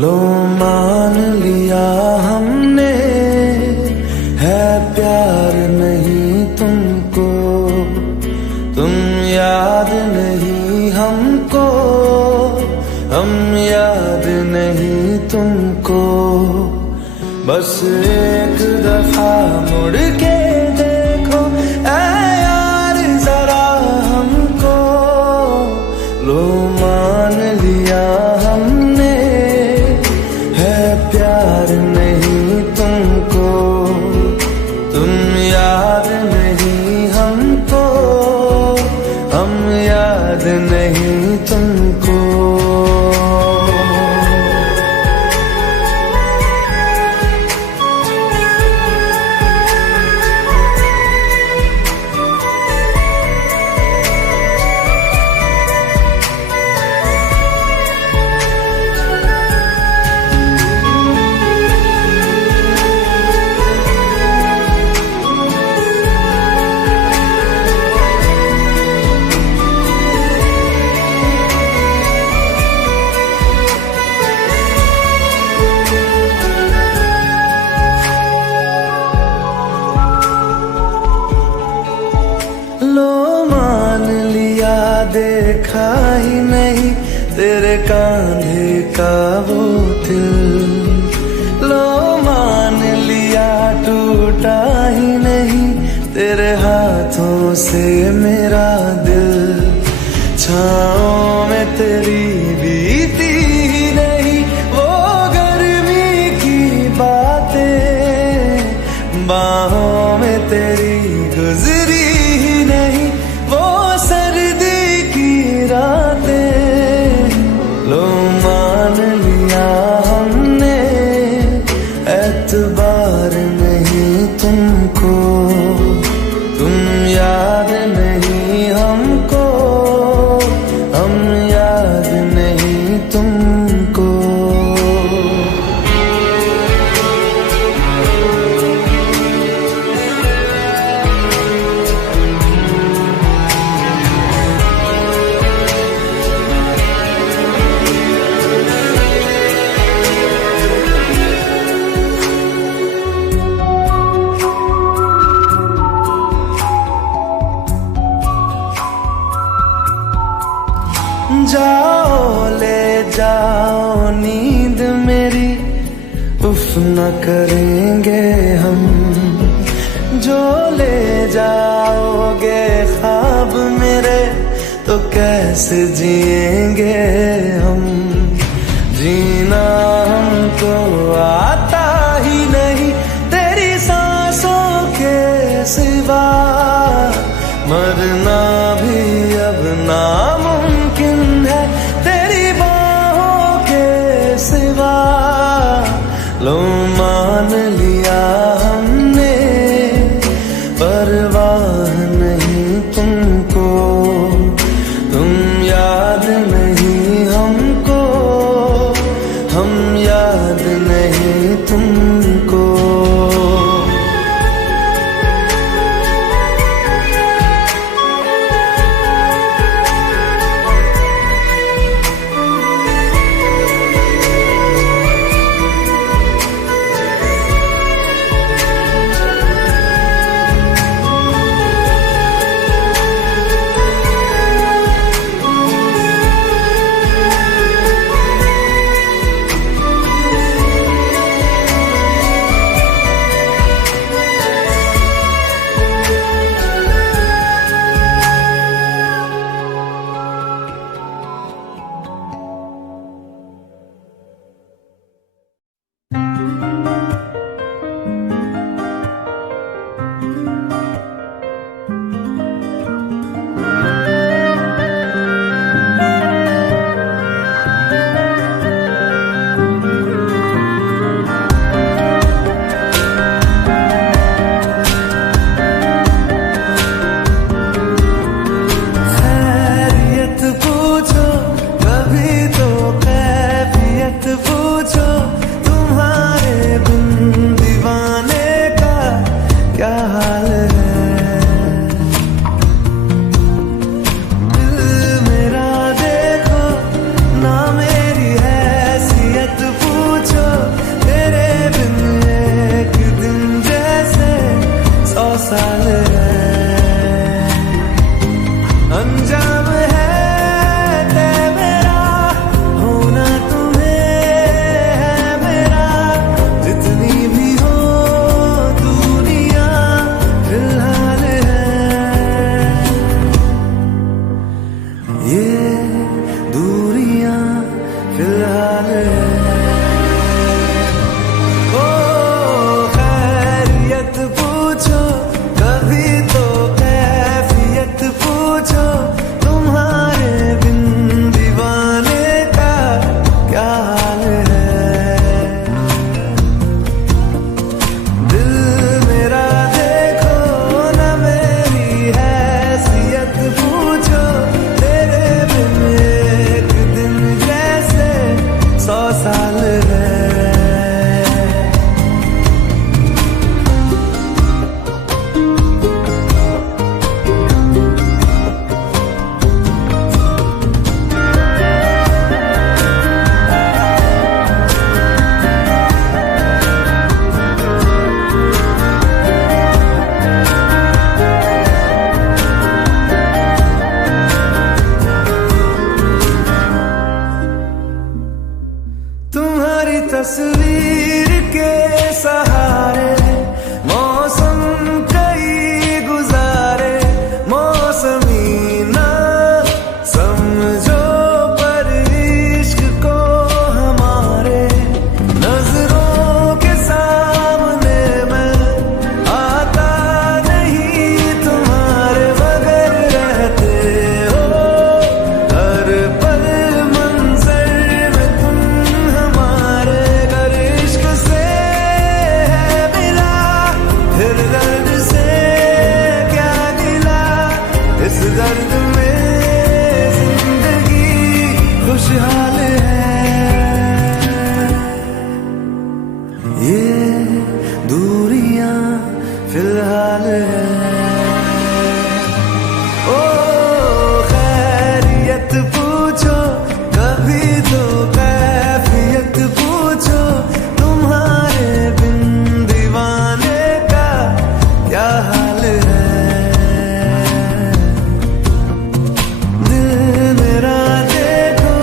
लो मान लिया हमने, है प्यार नहीं तुमको, तुम याद नहीं हमको, हम याद नहीं तुमको। बस एक दफा मुड़ के देखो ऐ यार जरा हमको, लो मान लिया हमने, है प्यार नहीं तुमको, तुम याद नहीं हमको, हम याद नहीं तुमको। लो मान लिया देखा ही नहीं तेरे कांधे का वो दिल, लो मान लिया टूटा ही नहीं तेरे हाथों से मेरा दिल। छाँव में तेरी बीती ही नहीं वो गर्मी की बातें, बाहों में तेरी गुजरी ही नहीं वो सर्दी की रातें। लो मान लिया हमने, एतबार नहीं तुमको, तुम याद नहीं हमको, हम याद नहीं तुमको। जाओ ले जाओ नींद मेरी, उफ न करेंगे हम, जो ले जाओगे ख्वाब मेरे तो कैसे जिएंगे हम। जीना हमको आता ही नहीं तेरी सांसों के सिवा, मरना भी अब नामुमकिन है तेरी बाहों के सिवा। लो मान लिया हमने, परवाह नहीं तुमको, तुम याद नहीं हमको, तस्वीर के सहारे मौसम कई गुजारे, मौसमी ना समझो पर इश्क को हमारे, नजरों के सामने मैं आता नहीं तुम्हारे, मगर रहते हो हर पल मंजर में तुम हमारे। अगर इश्क से है मिला फिर दर्द से क्या गिला, इस दर्द में जिंदगी खुशहाल है। ये दूरियां फिलहाल है। ओ खैरियत पूछो कभी तो कैफियत पूछो, तुम्हारे बिन दीवाने का क्या हाल है। दिल मेरा देखो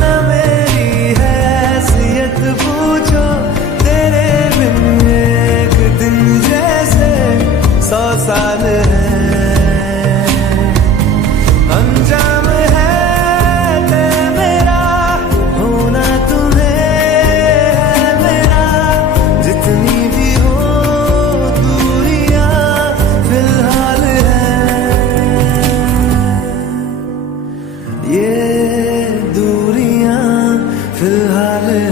ना मेरी हैसियत पूछो, तेरे बिन एक दिन जैसे 100 साल है। अंजाम है मेरा होना तुम्हें है मेरा, जितनी भी हो दूरियां फिलहाल है। ये दूरियां फिलहाल है।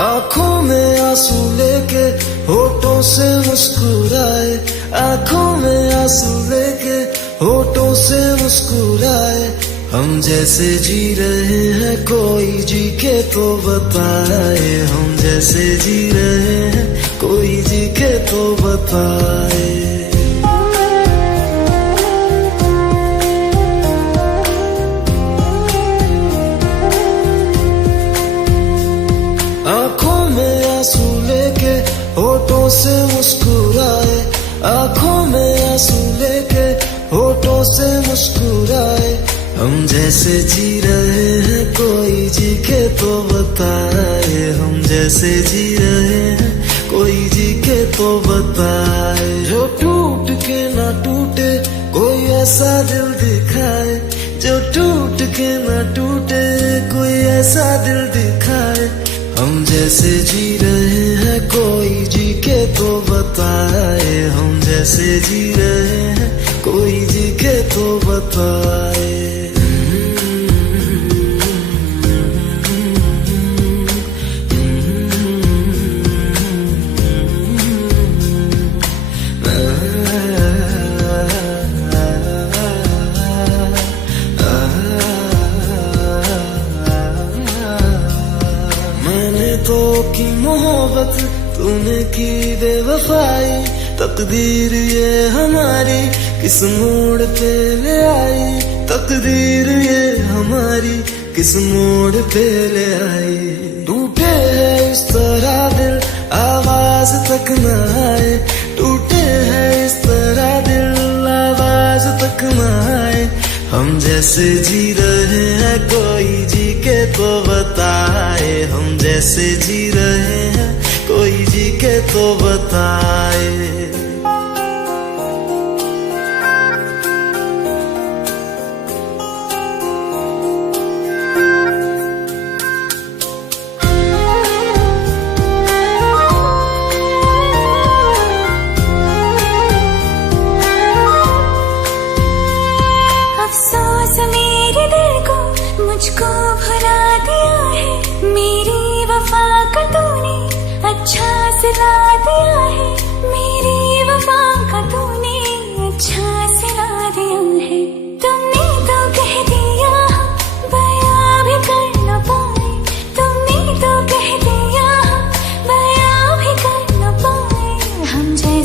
आंखों में आंसू लेके होठों से मुस्कुराए, आंखों में आंसू लेके होठों से मुस्कुराए, हम जैसे जी रहे हैं कोई जी के तो बताए, हम जैसे जी रहे हैं कोई जी के तो बताए। आंखों में आंसू लेके होठों से मुस्कुराए, आंखों में आंसू लेके होठों से मुस्कुराए, हम जैसे जी रहे हैं कोई जी के तो बताए, हम जैसे जी रहे हैं कोई जी के तो बताए। जो टूट के ना टूटे कोई ऐसा दिल दिखाए, जो टूट के ना टूटे कोई ऐसा दिल दिखाए, हम जैसे जी रहे हैं कोई जी के तो बताए, हम जैसे जी रहे हैं कोई जी के तो बताए। तो की मोहब्बत तूने की बेवफाई, तकदीर ये हमारी किस मोड़ पे ले आई, तकदीर ये हमारी किस मोड़ पे ले आई। टूटे है इस तरह दिल आवाज तक न आए, टूटे है इस तरह दिल आवाज तक न आए, हम जैसे जी रहे हैं कोई जी के तो बताए, हम जैसे जी रहे हैं कोई जी के तो बताए।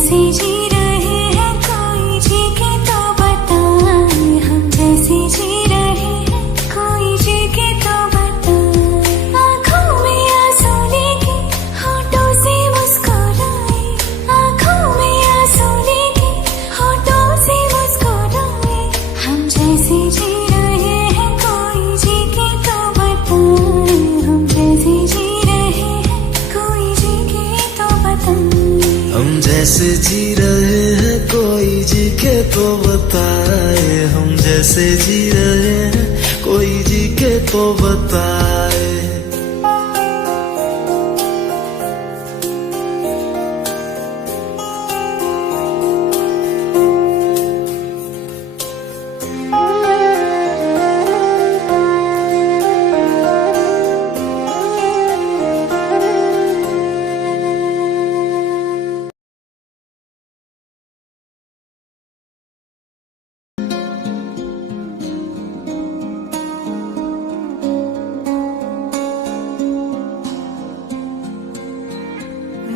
जैसे जी रहे हैं कोई जी के तो बताए, हम जैसे जी रहे हैं कोई जी के तो बताए। आँखों में आंसू लेके होठों से मुस्कुराए, आँखों में आंसू लेके होठों से मुस्कुराए। हम जैसे जी रहे हैं कोई जी के तो बताए, हम जैसे जी रहे हैं कोई जी के तो बताए। हम जैसे जी रहे हैं कोई जी के तो बताए, हम जैसे जी रहे हैं कोई जी के तो बताए।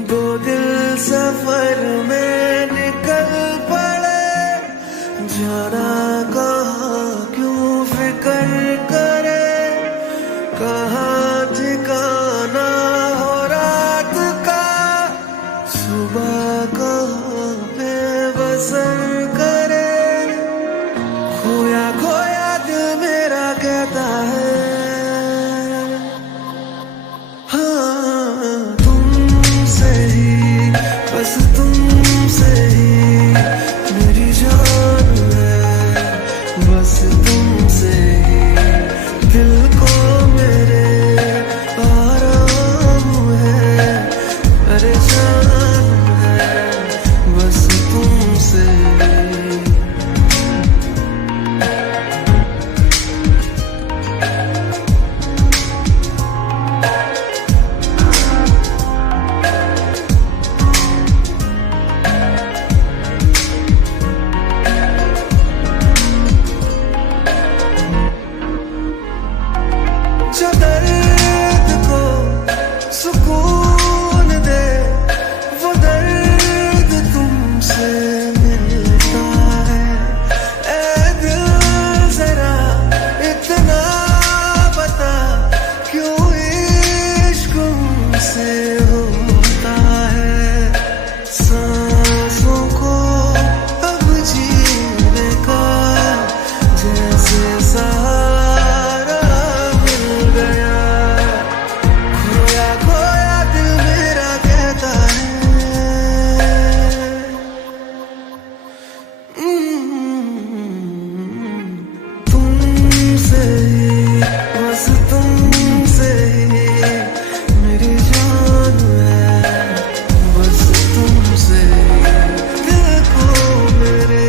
दो दिल सफर में निकल पड़े, जाना कहाँ क्यों फिक्र करे, कहाँ ठिकाना हो रात का, सुबह कहाँ पे बसर करे। खोया खोया दिल मेरा कहता है, हाँ तुमसे ही, बस तुमसे ही मेरी जान है, बस तुमसे ही दिल को मेरे आराम है, परेशान है बस तुमसे ही। जो दर्द को सुकून दे, वो दर्द तुमसे मिलता है। ऐ दिल जरा इतना बता, क्यों इश्क मुझसे होता है। सांसों को अब जीने का जैसे सहारा मिल गया, खोया खोया दिल मेरा कहता है, तुमसे ही, बस तुमसे ही मेरी जान है, बस तुमसे ही दिल को मेरे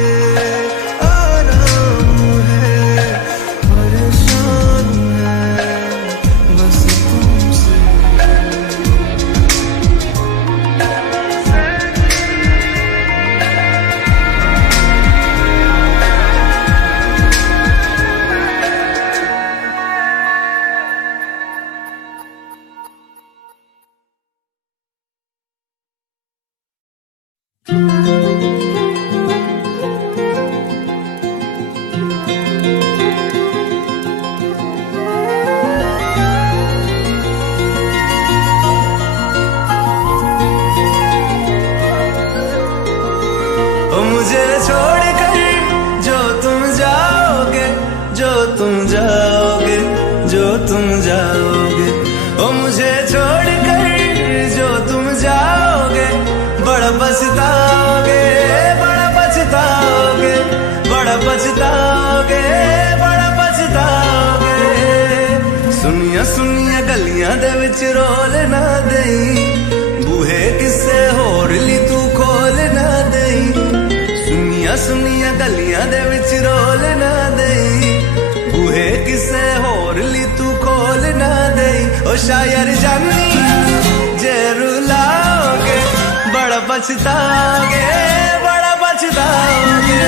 आराम है, परेशान है बस तुमसे। ओ मुझे छोड़कर जो तुम जाओगे, जो तुम जाओगे, जो तुम जाओगे, ओ मुझे छोड़कर जो तुम जाओगे, बड़ा पछताओगे, बड़ा पछताओगे, बड़ा पछताओगे, बड़ा पछताओगे। सुनिया सुनिया गलियां दे विच रोल ना देई, बूहे किसे होर ली तू खोल ना देई। सुनिया सुनिया गलियां दे विच रोल ना देई, बूहे किसे होर ली तू खोल ना देई। ओ शायर जानी जे रुलाओगे, बड़ा पछताओगे, बड़ा पछताओगे।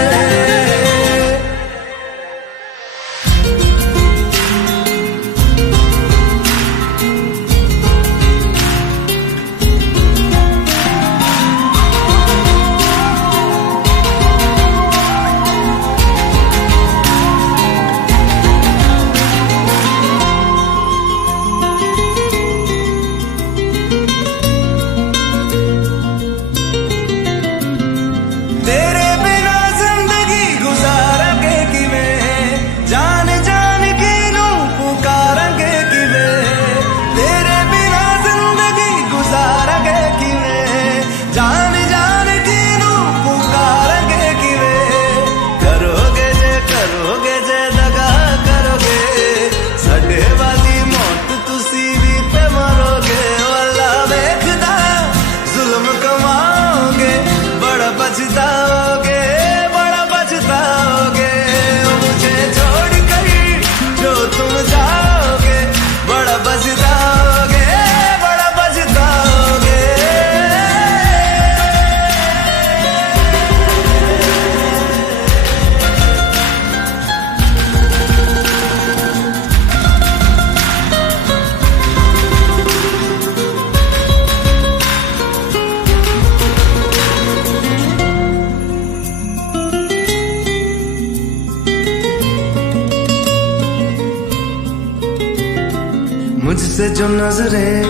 जो नजरें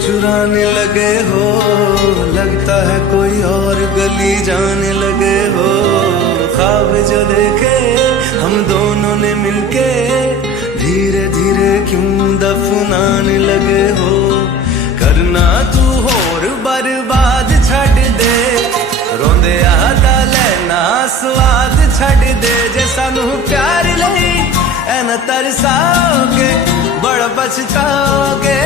चुराने लगे हो, लगता है कोई और गली जाने लगे हो। ख्वाब जो देखे हम दोनों ने मिलके, धीरे धीरे क्यों दफनाने लगे हो। करना तू होर बर्बाद छड़ दे, रोंदे आदा लेना स्वाद छड़ दे। जे सानू प्यार लई ऐन तरसाओगे, बड़ा पछताओगे।